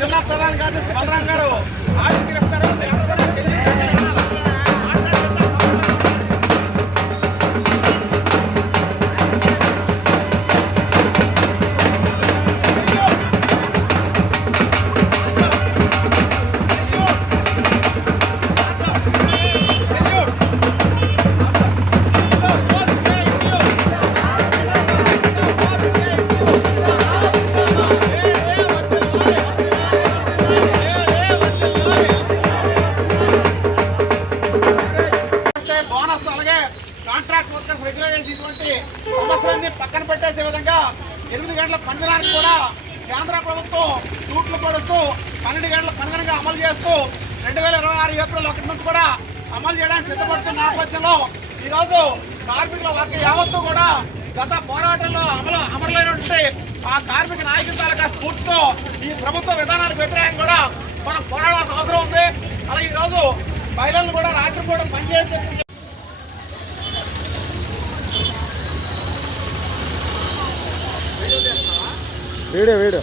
జిల్లా ప్రధాన కార్యదర్శి బలరాం గారు ఆవిష్కరిస్తారు. కాంట్రాక్ట్ వర్కర్స్ రెగ్యులైజేషన్ ఇటువంటి సమస్యలన్నీ పక్కన పెట్టేసే విధంగా 8 గంటల పనిదినానికి కూడా కేంద్ర ప్రభుత్వం తూట్లు పొడుస్తూ 12 గంటల పనిదినంగా అమలు చేస్తూ 2026 ఏప్రిల్ 1 నుంచి కూడా అమలు చేయడానికి సిద్ధపడుతున్న నేపథ్యంలో ఈరోజు కార్మికుల వర్గం యావత్తు కూడా గత పోరాటంలో అమరులైనటువంటి ఆ కార్మిక నాయకుల తాలూకా స్ఫూర్తితో ఈ ప్రభుత్వ విధానాలకు వ్యతిరేకంగా కూడా మనం పోరాడాల్సిన అవసరం ఉంది. అలాగే ఈరోజు మహిళలను కూడా రాత్రిపూట పనిచేయడం వీడియో వేడే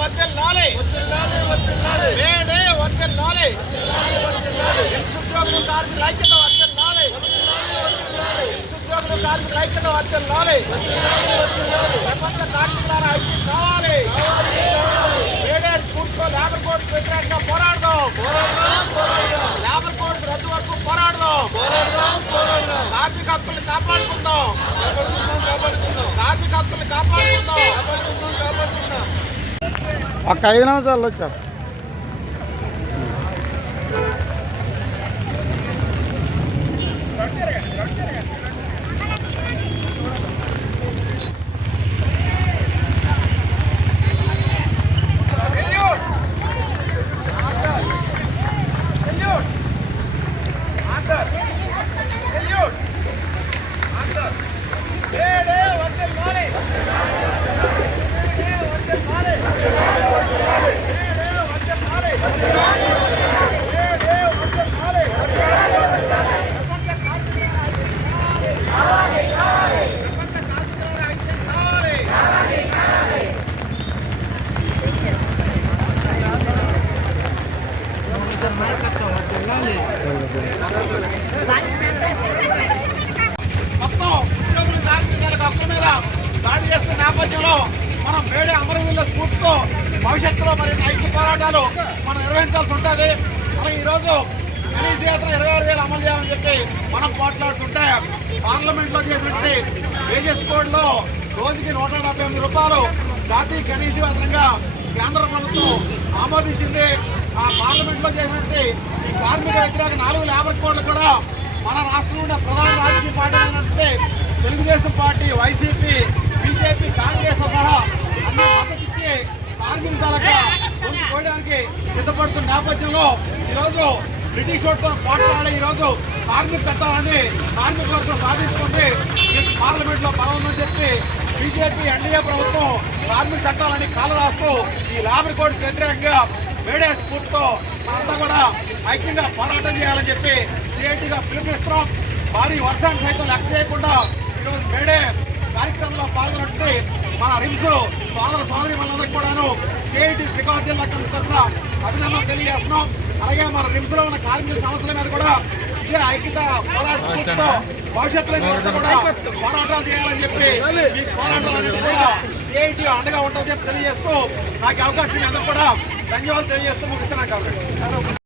వర్ధిల్లాలి వేడే వర్ధిల్లాలి ఉద్యోగులు కార్మికుల ఐక్యత వర్ధిల్లాలి ఉద్యోగులు కార్మికుల ఐక్యత వర్ధిల్లాలి ప్రపంచ కార్మికుల ఐక్యం కావాలి. వేడే స్ఫూర్తితో లేబర్ కోడ్స్ వ్యతిరేకంగా పోరాడదాం లేబర్ కోడ్స్ రద్దు వరకు పోరాడదాం కార్మిక హక్కుల్ని కాపాడుకుందాం కార్మిక హక్కుల్ని కాపాడుకుందాం. ఒక 5 నిమిషాల్లో వచ్చేస్తా. మొత్తం ఉద్యోగులు కార్మికుల హక్కుల మీద దాడి చేస్తున్న నేపథ్యంలో మనం వేడే అమరవీరుల స్ఫూర్తితో భవిష్యత్తులో మరి ఐక్య పోరాటాలు మనం నిర్వహించాల్సి ఉంటుంది. అలాగే ఈరోజు కనీస వేతనం 26,000 అమలు చేయాలని చెప్పి మనం పోట్లాడుతుంటే పార్లమెంట్లో చేసినట్టు వేజెస్ కోడ్లో రోజుకి 178 రూపాయలు జాతీయ కనీస వేతనంగా కేంద్ర ప్రభుత్వం ఆమోదించింది. ఆ పార్లమెంట్లో చేసినట్టు ఈ కార్మిక వ్యతిరేక 4 లేబర్ కోడ్లు కూడా మన రాష్ట్రంలో ప్రధాన రాజకీయ పార్టీలు Telugu Desam party, YCP, BJP, Congress సహా అన్ని మద్దతు ఇచ్చి కార్మికుల తాలూకా గొంతు కోయడానికి సిద్ధపడుతున్న నేపథ్యంలో ఈరోజు బ్రిటిష్ వాటితో పోట్లాడే ఈరోజు కార్మిక చట్టాలని కార్మిక వర్గం సాధించుకుంది. పార్లమెంట్లో బలం ఉందని చెప్పి బీజేపీ ఎన్డీఏ ప్రభుత్వం కార్మిక చట్టాలని కాల రాస్తూ ఈ లేబర్ కోడ్స్ వ్యతిరేకంగా వేడే స్ఫూర్తితో మనంతా కూడా ఐక్యంగా పోరాటం చేయాలని చెప్పి సిఐటిగా పిలుపునిస్తున్నాం. భారీ వర్షాన్ని సైతం లెక్క చేయకుండా ఈరోజు వేడే కార్యక్రమంలో పాల్గొన్నట్టు మన రిమ్స్ సోదరి మనందరికీ కూడాను సిఐటి శ్రీకాకుళం జిల్లా తరఫున అభినందనలు తెలియజేస్తున్నాం. అలాగే మన రిమ్స్ లో ఉన్న కార్మికుల సమస్యల మీద కూడా ఇదే ఐక్యత పోరాట స్ఫూర్తితో భవిష్యత్తులో కూడా పోరాటాలు చేయాలని చెప్పి ఈ పోరాటాలన్నిటి కూడా సిఐటి అండగా ఉంటుందని చెప్పి తెలియజేస్తూ నాకు అవకాశం అందరూ కూడా ధన్యవాదాలు తెలియజేస్తూ ముగిస్తున్నాను కాబట్టి.